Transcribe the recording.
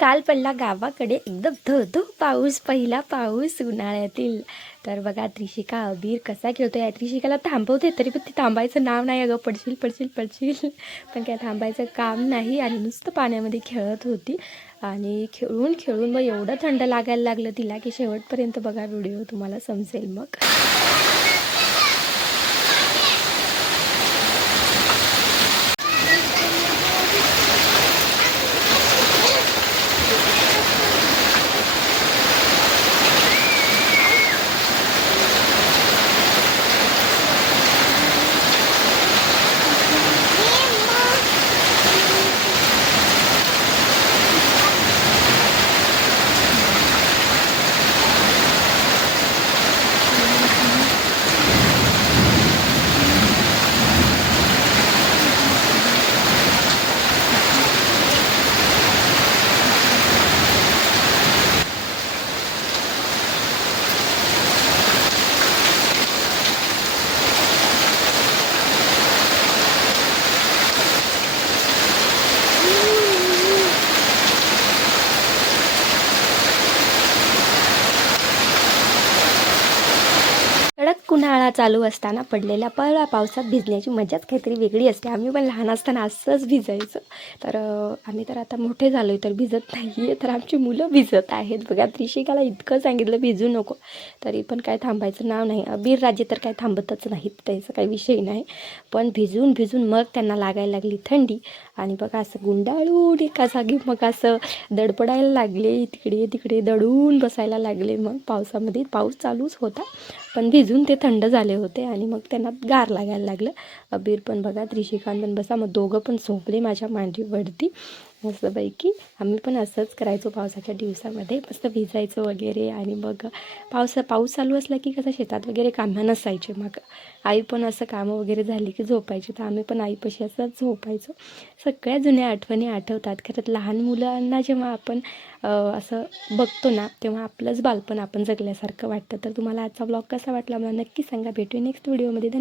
काल पडला गावाकडे एकदम धो पाऊस, पहिला पाऊस उन्हाळ्यातील. तर बघा त्रिशिका अबीर कसा खेळतोय. त्रिशिकाला थांबवते तरी पण ती थांबायचं नाव नाही. अगं पडशील पडशील पडशील, पण काय थांबायचं काम नाही आणि नुसतं पाण्यामध्ये खेळत होती. आणि खेळून खेळून मग एवढं थंड लागायला लागलं तिला की शेवटपर्यंत बघा व्हिडिओ, तुम्हाला समजेल मग. कडक उन्हाळा चालू असताना पडलेल्या पहिल्या पावसात भिजण्याची मजाच काहीतरी वेगळी असते. आम्ही पण लहान असताना असंच भिजायचं. तर आम्ही तर आता मोठे झालो आहे तर भिजत नाही आहे. तर आमची मुलं भिजत आहेत बघा. त्रिशिकाला इतकं सांगितलं भिजू नको, तरी पण काय थांबायचं नाव नाही. अबीर राजे तर काय थांबतच नाहीत, त्याचा काही विषय नाही. पण भिजून भिजून मग त्यांना लागायला लागली थंडी आणि बघा असं गुंडाळून एका जागी मग असं दडपडायला लागले. तिकडे तिकडे दडून बसायला लागले. मग पावसामध्ये पाऊस चालूच होता पण भिजून ते थंड झाले होते आणि मग त्यांना गार लागायला लागलं. अबीर पण बघा, त्रिशिकांत पण बसा, मग दोघं पण झोपले माझ्या मांडीवरती मस्तपैकी. आम्ही पण असंच करायचो पावसाच्या दिवसामध्ये, मस्त भिजायचं वगैरे. आणि मग पाऊस चालू असला की कसं शेतात वगैरे कामं नसायचे, मग आई पण असं कामं वगैरे झाली की झोपायची, तर आम्ही पण आईपाशी असंच झोपायचो. सगळ्या जुन्या आठवणी आठवतात. खरंच लहान मुलांना जेव्हा आपण असं बघतो ना, तेव्हा आपलंच बालपण आपण जगल्यासारखं वाटतं. तर तुम्हाला आजचा ब्लॉग कसा वाटला मला नक्की सांगा. भेटूया नेक्स्ट व्हिडिओमध्ये. धन्यवाद.